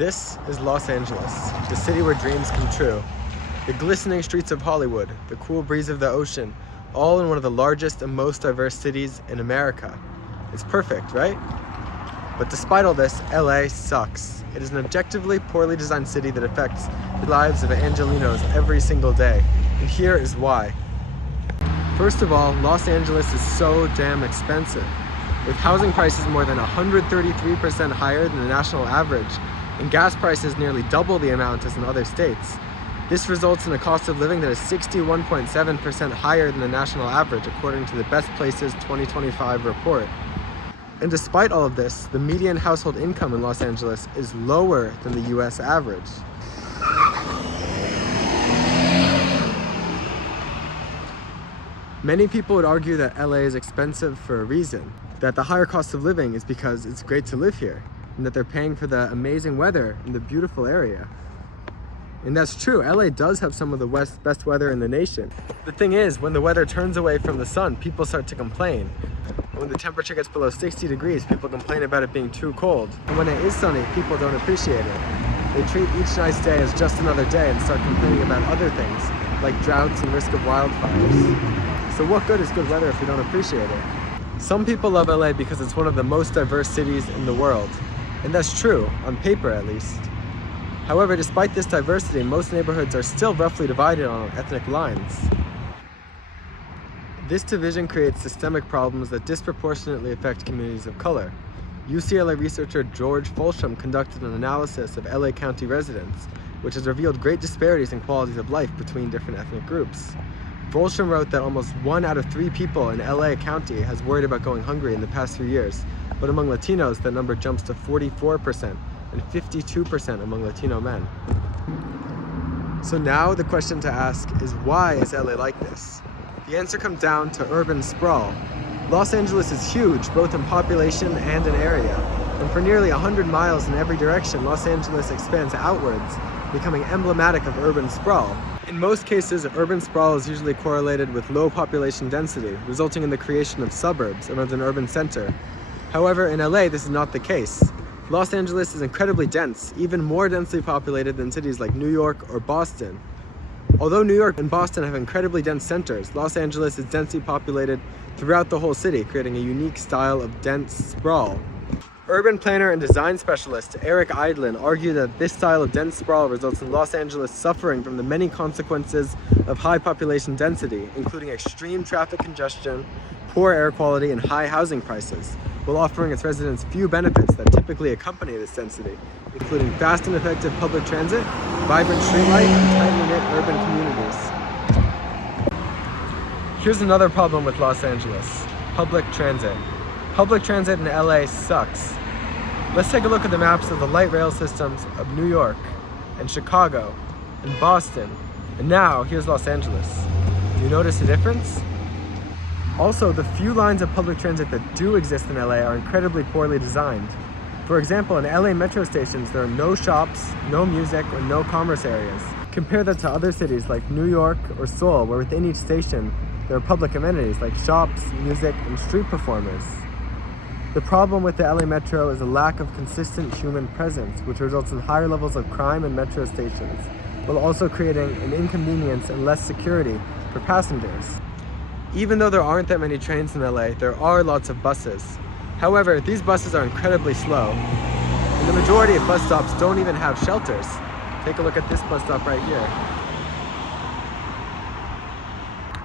This is Los Angeles, the city where dreams come true. The glistening streets of Hollywood, the cool breeze of the ocean, all in one of the largest and most diverse cities in America. It's perfect, right? But despite all this, LA sucks. It is an objectively poorly designed city that affects the lives of Angelinos every single day. And here is why. First of all, Los Angeles is so damn expensive, with housing prices more than 133% higher than the national average, and gas prices nearly double the amount as in other states. This results in a cost of living that is 61.7% higher than the national average, according to the Best Places 2025 report. And despite all of this, the median household income in Los Angeles is lower than the US average. Many people would argue that LA is expensive for a reason, that the higher cost of living is because it's great to live here, and that they're paying for the amazing weather in the beautiful area. And that's true, LA does have some of the best weather in the nation. The thing is, when the weather turns away from the sun, people start to complain. When the temperature gets below 60 degrees, people complain about it being too cold. And when it is sunny, people don't appreciate it. They treat each nice day as just another day and start complaining about other things, like droughts and risk of wildfires. So what good is good weather if we don't appreciate it? Some people love LA because it's one of the most diverse cities in the world. And that's true, on paper at least. However, despite this diversity, most neighborhoods are still roughly divided on ethnic lines. This division creates systemic problems that disproportionately affect communities of color. UCLA researcher George Folsham conducted an analysis of LA County residents, which has revealed great disparities in qualities of life between different ethnic groups. Folsham wrote that almost 1 out of 3 people in LA County has worried about going hungry in the past few years, but among Latinos, that number jumps to 44%, and 52% among Latino men. So now the question to ask is, why is LA like this? The answer comes down to urban sprawl. Los Angeles is huge, both in population and in area, and for nearly 100 miles in every direction, Los Angeles expands outwards, becoming emblematic of urban sprawl. In most cases, urban sprawl is usually correlated with low population density, resulting in the creation of suburbs around an urban center. However, in LA, this is not the case. Los Angeles is incredibly dense, even more densely populated than cities like New York or Boston. Although New York and Boston have incredibly dense centers, Los Angeles is densely populated throughout the whole city, creating a unique style of dense sprawl. Urban planner and design specialist Eric Eidlin argued that this style of dense sprawl results in Los Angeles suffering from the many consequences of high population density, including extreme traffic congestion, poor air quality, and high housing prices, while offering its residents few benefits that typically accompany this density, including fast and effective public transit, vibrant street life, and tightly knit urban communities. Here's another problem with Los Angeles: public transit. Public transit in LA sucks. Let's take a look at the maps of the light rail systems of New York, and Chicago, and Boston, and now here's Los Angeles. Do you notice a difference? Also, the few lines of public transit that do exist in LA are incredibly poorly designed. For example, in LA metro stations, there are no shops, no music, or no commerce areas. Compare that to other cities like New York or Seoul, where within each station, there are public amenities like shops, music, and street performers. The problem with the LA metro is a lack of consistent human presence, which results in higher levels of crime in metro stations, while also creating an inconvenience and less security for passengers. Even though there aren't that many trains in LA, there are lots of buses. However, these buses are incredibly slow, and the majority of bus stops don't even have shelters. Take a look at this bus stop right here.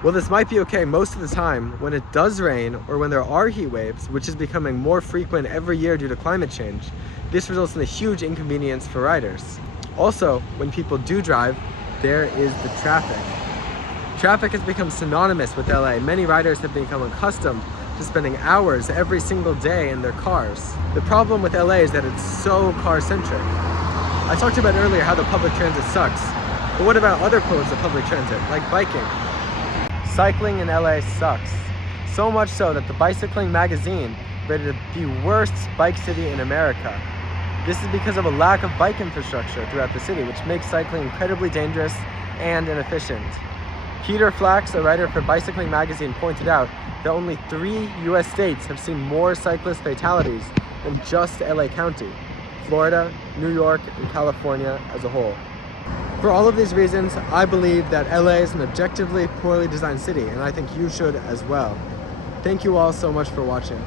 Well, this might be okay most of the time when it does rain or when there are heat waves, which is becoming more frequent every year due to climate change. This results in a huge inconvenience for riders. Also, when people do drive, there is the traffic. Traffic has become synonymous with LA. Many riders have become accustomed to spending hours every single day in their cars. The problem with LA is that it's so car-centric. I talked about earlier how the public transit sucks, but what about other modes of public transit, like biking? Cycling in LA sucks. So much so that the Bicycling magazine rated it the worst bike city in America. This is because of a lack of bike infrastructure throughout the city, which makes cycling incredibly dangerous and inefficient. Peter Flax, a writer for Bicycling magazine, pointed out that only 3 US states have seen more cyclist fatalities than just LA County. Florida, New York, and California as a whole. For all of these reasons, I believe that LA is an objectively poorly designed city, and I think you should as well. Thank you all so much for watching.